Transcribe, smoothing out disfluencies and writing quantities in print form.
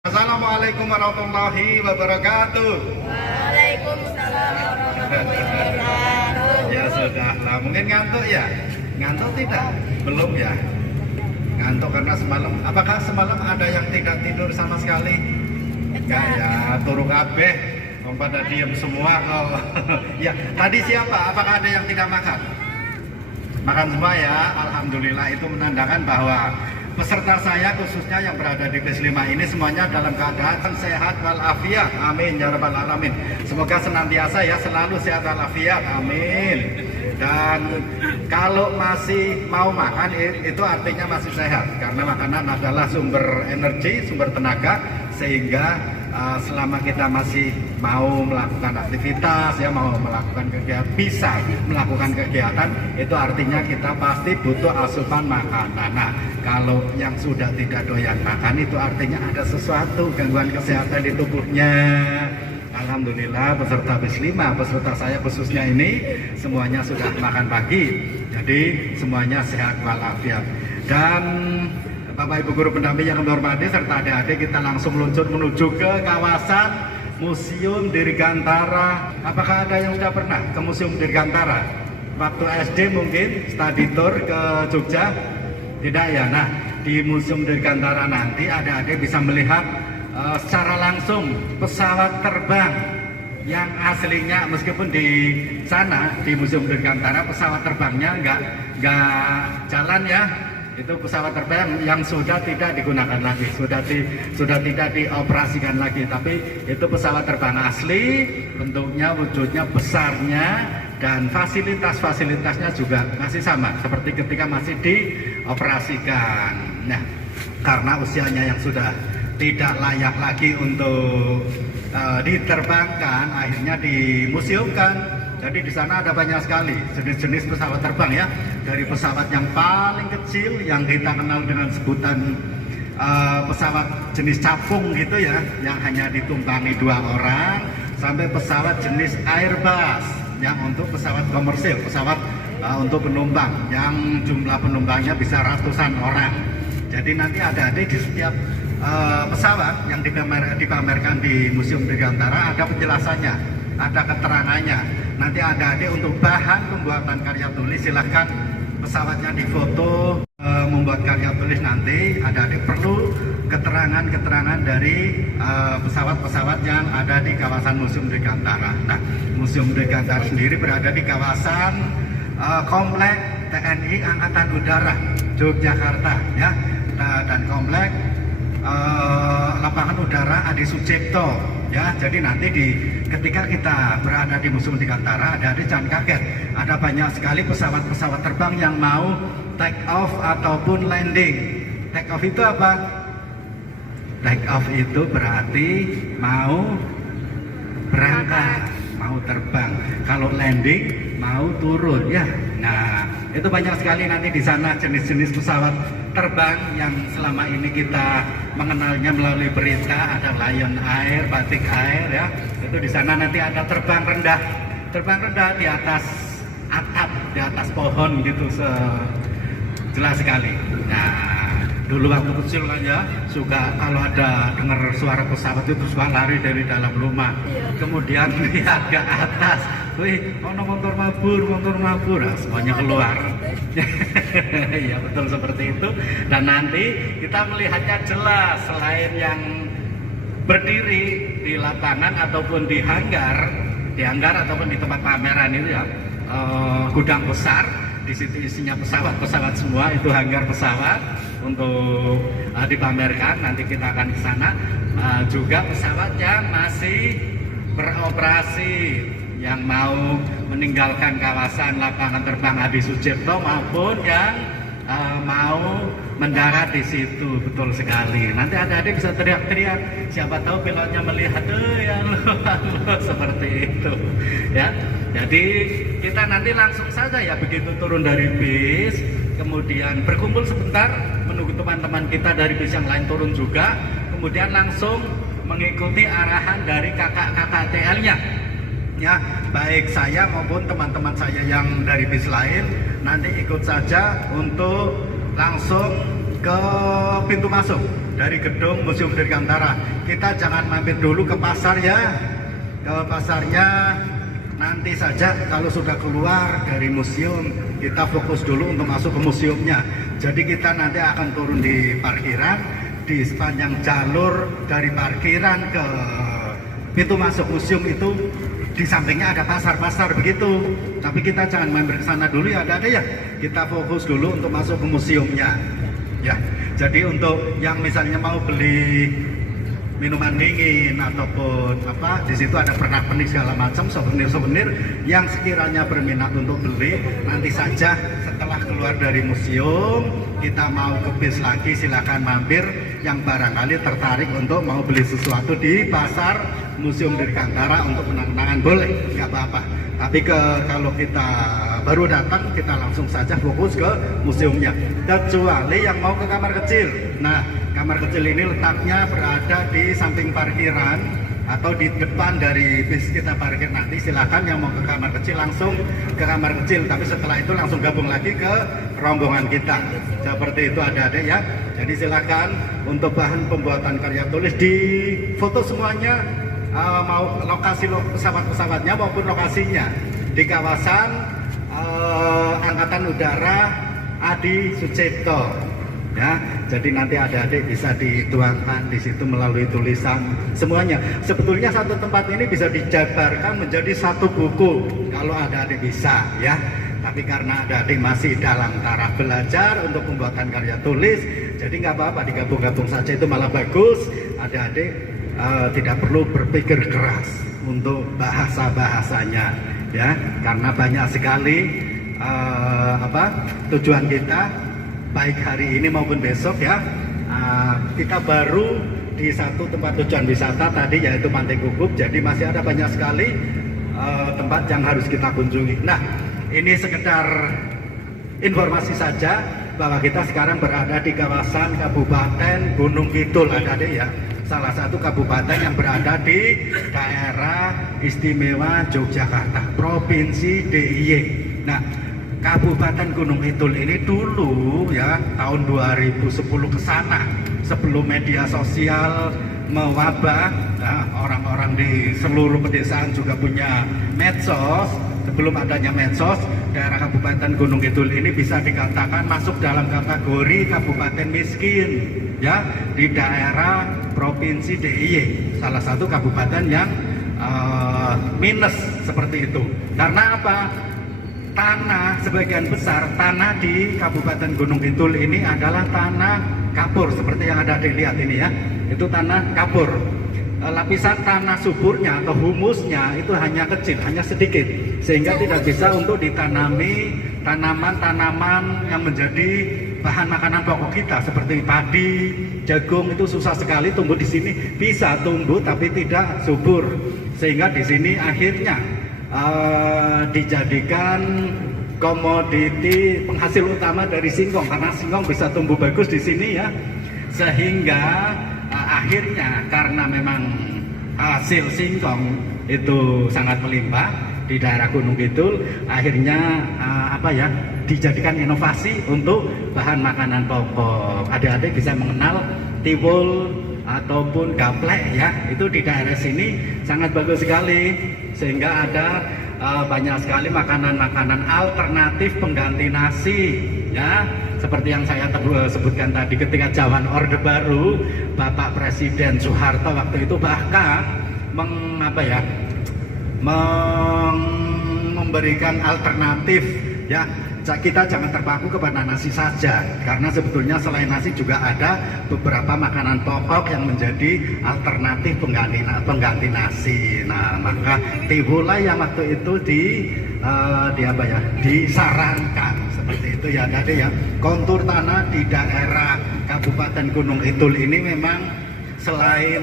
Assalamualaikum warahmatullahi wabarakatuh. Waalaikumsalam warahmatullahi wabarakatuh. Ya sudah lah, mungkin ngantuk ya? Ngantuk tidak? Belum ya? Ngantuk karena semalam. Apakah semalam ada yang tidak tidur sama sekali? Enggak ya, turu kabeh. Pada diam semua. Oh. Ya, tadi siapa? Apakah ada yang tidak makan? Makan semua ya. Alhamdulillah, itu menandakan bahwa peserta saya khususnya yang berada di BIS 5 ini semuanya dalam keadaan sehat walafiat. Amin ya rabbal alamin. Semoga senantiasa ya selalu sehat walafiat. Amin. Dan kalau masih mau makan itu artinya masih sehat, karena makanan adalah sumber energi, sumber tenaga, sehingga selama kita masih mau melakukan aktivitas ya, mau melakukan kegiatan, bisa melakukan kegiatan, itu artinya kita pasti butuh asupan makanan. Nah, kalau yang sudah tidak doyan makan itu artinya ada sesuatu gangguan kesehatan di tubuhnya. Alhamdulillah peserta BIS 5, peserta saya khususnya ini semuanya sudah makan pagi, jadi semuanya sehat walafiat. Dan Bapak Ibu guru pendamping yang kami hormati serta adik-adik, kita langsung meluncur menuju ke kawasan Museum Dirgantara. Apakah ada yang sudah pernah ke Museum Dirgantara? Waktu SD mungkin study tour ke Jogja? Tidak ya. Nah, di Museum Dirgantara nanti adik-adik bisa melihat secara langsung pesawat terbang yang aslinya, meskipun di sana di Museum Dirgantara pesawat terbangnya nggak jalan ya. Itu pesawat terbang yang sudah tidak digunakan lagi, sudah tidak dioperasikan lagi, tapi itu pesawat terbang asli, bentuknya, wujudnya, besarnya, dan fasilitasnya juga masih sama seperti ketika masih dioperasikan. Nah, karena usianya yang sudah tidak layak lagi untuk diterbangkan, akhirnya dimuseumkan. Jadi di sana ada banyak sekali jenis-jenis pesawat terbang ya, dari pesawat yang paling kecil yang kita kenal dengan sebutan pesawat jenis capung gitu ya, yang hanya ditumpangi 2 orang, sampai pesawat jenis Airbus yang untuk pesawat komersil, pesawat untuk penumpang yang jumlah penumpangnya bisa ratusan orang. Jadi nanti adik-adik di setiap pesawat yang dipamerkan di Museum Dirgantara ada penjelasannya, ada keterangannya. Nanti adik-adik untuk bahan pembuatan karya tulis silahkan pesawatnya difoto, membuat karya tulis. Nanti adik-adik perlu keterangan-keterangan dari pesawat-pesawat yang ada di kawasan Museum Dirgantara. Nah, Museum Dirgantara sendiri berada di kawasan komplek TNI Angkatan Udara Yogyakarta ya, dan komplek lapangan udara Adi Sucipto ya. Jadi nanti ketika kita berada di Museum Dirgantara, adik-adik jangan kaget, ada banyak sekali pesawat-pesawat terbang yang mau take off ataupun landing. Take off itu apa? Take off itu berarti mau berangkat, mau terbang. Kalau landing mau turun ya. Nah, itu banyak sekali nanti di sana jenis-jenis pesawat terbang yang selama ini kita mengenalnya melalui berita. Ada Lion Air, Batik Air ya. Itu di sana nanti ada terbang rendah di atas atap, di atas pohon gitu, jelas sekali. Nah, dulu waktu kecil kan ya, suka kalau ada dengar suara pesawat itu suka lari dari dalam rumah. Kemudian lihat ke atas, wih, ono motor mabur, nah, semuanya keluar. Ya betul seperti itu. Dan nanti kita melihatnya jelas, selain yang berdiri di lapangan ataupun di hanggar ataupun di tempat pameran itu ya, gudang besar. Di situ isinya pesawat semua, itu hanggar pesawat untuk dipamerkan. Nanti kita akan ke sana. Juga pesawat yang masih beroperasi, yang mau meninggalkan kawasan lapangan terbang Adi Sucipto maupun yang mau mendarat di situ. Betul sekali. Nanti adik-adik bisa teriak-teriak, siapa tahu pilotnya melihat, ya lo seperti itu ya. Jadi kita nanti langsung saja ya, begitu turun dari bis, kemudian berkumpul sebentar menunggu teman-teman kita dari bis yang lain turun juga, kemudian langsung mengikuti arahan dari kakak-kakak TL-nya ya, baik saya maupun teman-teman saya yang dari bis lain. Nanti ikut saja untuk langsung ke pintu masuk. dari gedung Museum Dirgantara. Kita jangan mampir dulu ke pasar ya, ke pasarnya nanti saja kalau sudah keluar dari museum. Kita fokus dulu untuk masuk ke museumnya. Jadi kita nanti akan turun di parkiran, di sepanjang jalur dari parkiran ke pintu masuk museum itu di sampingnya ada pasar-pasar begitu. Tapi kita jangan mampir ke sana dulu ya, ada ya. Kita fokus dulu untuk masuk ke museumnya. Ya, jadi untuk yang misalnya mau beli minuman dingin ataupun apa, di situ ada pernak-pernik segala macam, souvenir-souvenir yang sekiranya berminat untuk beli, nanti saja setelah keluar dari museum kita mau ke bis lagi, silakan mampir. Yang barangkali tertarik untuk mau beli sesuatu di pasar Museum Dirgantara untuk kenang-kenangan boleh, nggak apa-apa. Tapi kalau kita baru datang, kita langsung saja fokus ke museumnya. Kecuali yang mau ke kamar kecil. Nah, kamar kecil ini letaknya berada di samping parkiran atau di depan dari bis kita parkir nanti. Silakan yang mau ke kamar kecil langsung ke kamar kecil. Tapi setelah itu langsung gabung lagi ke rombongan kita. Seperti itu adik-adik ya. Jadi silakan untuk bahan pembuatan karya tulis di foto semuanya. Mau lokasi pesawat-pesawatnya maupun lokasinya di kawasan Angkatan Udara Adi Sucipto ya. Jadi nanti adik-adik bisa dituangkan di situ melalui tulisan semuanya. Sebetulnya satu tempat ini bisa dijabarkan menjadi satu buku kalau adik-adik bisa ya. Tapi karena adik-adik masih dalam taraf belajar untuk pembuatan karya tulis, jadi nggak apa-apa digabung-gabung saja, itu malah bagus. Adik-adik tidak perlu berpikir keras untuk bahasa-bahasanya ya, karena banyak sekali tujuan kita baik hari ini maupun besok ya. Kita baru di satu tempat tujuan wisata tadi yaitu Pantai Kukup, jadi masih ada banyak sekali tempat yang harus kita kunjungi. Nah, ini sekedar informasi saja bahwa kita sekarang berada di kawasan Kabupaten Gunung Kidul adik-adik ya. Salah satu kabupaten yang berada di daerah istimewa Yogyakarta, Provinsi DIY. Nah, Kabupaten Gunung Kidul ini dulu ya tahun 2010 ke sana, sebelum media sosial mewabah, nah, orang-orang di seluruh pedesaan juga punya medsos. Sebelum adanya medsos, daerah Kabupaten Gunung Kidul ini bisa dikatakan masuk dalam kategori kabupaten miskin ya, di daerah Provinsi DIY, salah satu kabupaten yang minus seperti itu. Karena apa? Tanah, sebagian besar tanah di Kabupaten Gunung Kidul ini adalah tanah kapur, seperti yang ada dilihat ini ya. Itu tanah kapur. Lapisan tanah suburnya atau humusnya itu hanya kecil, hanya sedikit, sehingga tidak bisa untuk ditanami tanaman-tanaman yang menjadi bahan makanan pokok kita seperti padi, jagung. Itu susah sekali tumbuh di sini. Bisa tumbuh tapi tidak subur, sehingga di sini akhirnya dijadikan komoditi penghasil utama dari singkong, karena singkong bisa tumbuh bagus di sini ya. Sehingga akhirnya karena memang hasil singkong itu sangat melimpah di daerah Gunung Kidul, akhirnya dijadikan inovasi untuk bahan makanan pokok. Adik-adik bisa mengenal tiwul ataupun gaplek ya, itu di daerah sini sangat bagus sekali, sehingga ada banyak sekali makanan-makanan alternatif pengganti nasi ya, seperti yang saya sebutkan tadi. Ketika zaman Orde Baru, Bapak Presiden Soeharto waktu itu bahkan memberikan alternatif ya. Kita jangan terpaku kepada nasi saja, karena sebetulnya selain nasi juga ada beberapa makanan pokok yang menjadi alternatif pengganti nasi. Nah, maka tiwullah yang waktu itu disarankan seperti itu ya tadi ya. Kontur tanah di daerah Kabupaten Gunung Kidul ini memang selain